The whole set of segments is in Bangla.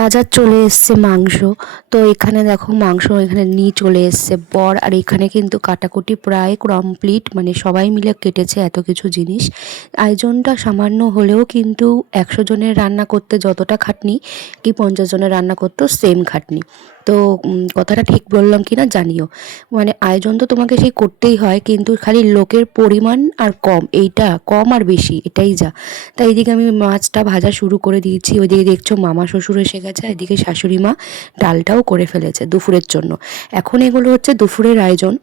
বাজার চলে এসছে মাংস। তো এখানে দেখো মাংস এখানে নিয়ে চলে এসছে বর, আর এখানে কিন্তু কাটাকুটি প্রায় কমপ্লিট, মানে সবাই মিলে কেটেছে এত কিছু জিনিস। আয়োজনটা সামান্য হলেও কিন্তু 100 জনের রান্না করতে যতটা খাটনি কি 50 জনের রান্না করতেও সেম খাটনি। তো কথাটা ঠিক বললাম কি না জানিও। মানে আয়োজন তো তোমাকে সেই করতেই হয়, কিন্তু খালি লোকের পরিমাণ আর কম, এইটা কম আর বেশি এটাই যা। তাই এদিকে আমি মাছটা ভাজা শুরু করে দিয়েছি, ওইদিকে দেখছো মামা শ্বশুর এসে গেছে, এদিকে শাশুড়ি মা ডালটাও করে ফেলেছে দুপুরের জন্য। এখন এগুলো হচ্ছে দুপুরের আয়োজন,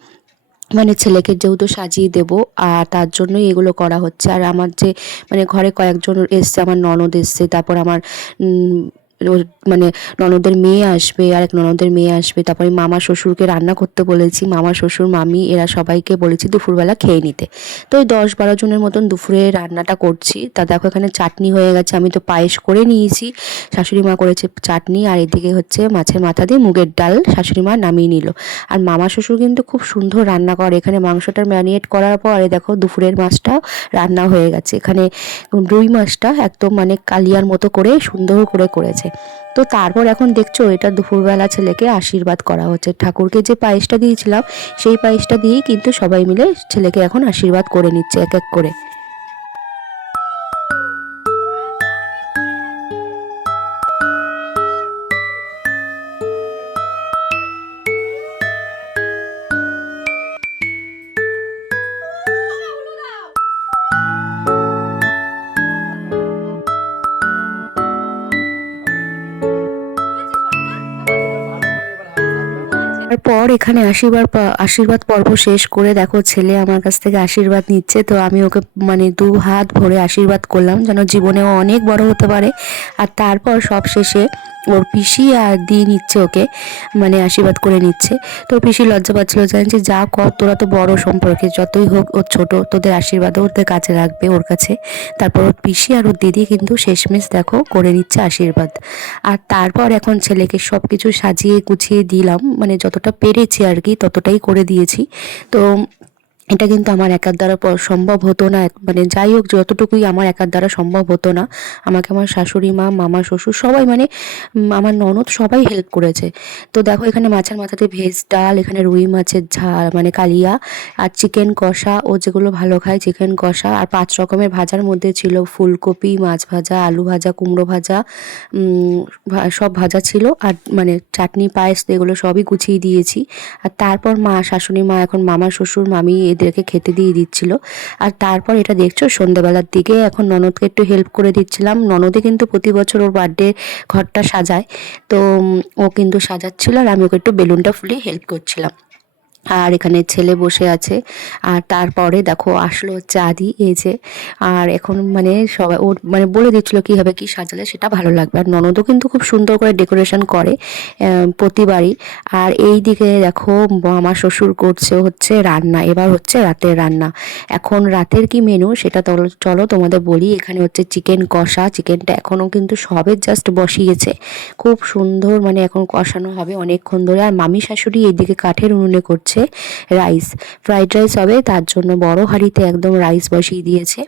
মানে ছেলেকে যেহেতু সাজিয়ে দেব, আর তার জন্যই এগুলো করা হচ্ছে। আর আমার যে মানে ঘরে কয়েকজন এসছে, আমার ননদ এসছে, তারপর আমার মানে ননদের মেয়ে আসবে, আর এক ননদের মেয়ে আসবে, তারপরে মামা শ্বশুরকে রান্না করতে বলেছি, মামা শ্বশুর মামি এরা সবাইকে বলেছি দুপুরবেলা খেয়ে নিতে। তো ওই 10-12 জনের মতন দুপুরে রান্নাটা করছি। তা দেখো এখানে চাটনি হয়ে গেছে, আমি তো পায়েস করে নিয়েছি, শাশুড়ি মা করেছে চাটনি, আর এদিকে হচ্ছে মাছের মাথা দিয়ে মুগের ডাল শাশুড়ি মা নামিয়ে নিল। আর মামা শ্বশুর কিন্তু খুব সুন্দর রান্না করে। এখানে মাংসটা ম্যারিনেট করার পরে দেখো দুপুরের মাছটাও রান্না হয়ে গেছে। এখানে রুই মাছটা একদম মানে কালিয়ার মতো করে সুন্দর করে করেছে। তো তারপর এখন দেখছো এটা দুপুরবেলা ছেলেকে আশীর্বাদ করা হচ্ছে। ঠাকুরকে যে পায়েসটা দিয়েছিলাম সেই পায়েসটা দিয়েই কিন্তু সবাই মিলে ছেলেকে এখন আশীর্বাদ করে নিচ্ছে এক এক করে। তারপর এখানে আশীর্বাদ পর্ব শেষ করে দেখো ছেলে আমার কাছ থেকে আশীর্বাদ নিচ্ছে। তো আমি ওকে মানে 2 হাত ভরে আশীর্বাদ করলাম যেন জীবনেও অনেক বড় হতে পারে। আর তারপর সব শেষে ওর পিসি আর দিয়ে নিচ্ছে ওকে, মানে আশীর্বাদ করে নিচ্ছে। তো পিসি লজ্জা পাচ্ছিল, জানছি যা কর তোরা তো বড় সম্পর্কে, যতই হোক ওর ছোট, তোদের আশীর্বাদও ওদের কাছে রাখবে ওর কাছে। তারপর ওর পিসি আর ওর দিদি কিন্তু শেষমেশ দেখো করে নিচ্ছে আশীর্বাদ। আর তারপর এখন ছেলেকে সব কিছু সাজিয়ে গুছিয়ে দিলাম, মানে যতটা পেরেছি আর কি ততটাই করে দিয়েছি। তো এটা কিন্তু আমার একার দ্বারা সম্ভব হতো না, মানে যাই হোক যতটুকুই আমার একার দ্বারা সম্ভব হতো না, আমাকে আমার শাশুড়ি মা, মামা শ্বশুর সবাই, মানে আমার ননদ সবাই হেল্প করেছে। তো দেখো এখানে মাছের মাথাতে ভেজ ডাল, এখানে রুই মাছের ঝাল মানে কালিয়া, আর চিকেন কষা, ও যেগুলো ভালো খায় চিকেন কষা, আর 5 রকমের ভাজার মধ্যে ছিল ফুলকপি, মাছ ভাজা, আলু ভাজা, কুমড়ো ভাজা, সব ভাজা ছিল, আর মানে চাটনি পায়েস এগুলো সবই গুছিয়ে দিয়েছি। আর তারপর মা শাশুড়ি মা এখন মামা শ্বশুর মামি এদেরকে খেতে দিয়ে দিচ্ছিল। আর তারপর এটা দেখছো সন্ধ্যাবেলার দিকে এখন ননদকে একটু হেল্প করে দিচ্ছিলাম। ননদে কিন্তু প্রতি বছর ওর বার্থডে ঘরটা সাজায়, তো ও কিন্তু সাজাচ্ছিল, আর আমি ওকে একটু বেলুনটা ফুলিয়ে হেল্প করছিলাম। আর এখানে ছেলে বসে আছে। আর তারপরে দেখো আসলো হচ্ছে আদি, এই যে। আর এখন মানে সবাই ওর মানে বলে দিচ্ছিলো কীভাবে কী সাজালে সেটা ভালো লাগবে। আর ননদও কিন্তু খুব সুন্দর করে ডেকোরেশন করে প্রতিবারই। আর এই দিকে দেখো আমার শ্বশুর করছে হচ্ছে রান্না, এবার হচ্ছে রাতের রান্না। এখন রাতের কি মেনু সেটা চলো তোমাদের বলি। এখানে হচ্ছে চিকেন কষা, চিকেনটা এখনও কিন্তু সবে জাস্ট বসিয়েছে, খুব সুন্দর মানে এখন কষানো হবে অনেকক্ষণ ধরে। আর মামি শাশুড়ি এইদিকে কাঠের উনুনে করছে রাইস, ফ্রাইড রাইস হবে, তার জন্য বড় হাঁড়িতে একদম রাইস বসিয়ে দিয়েছে।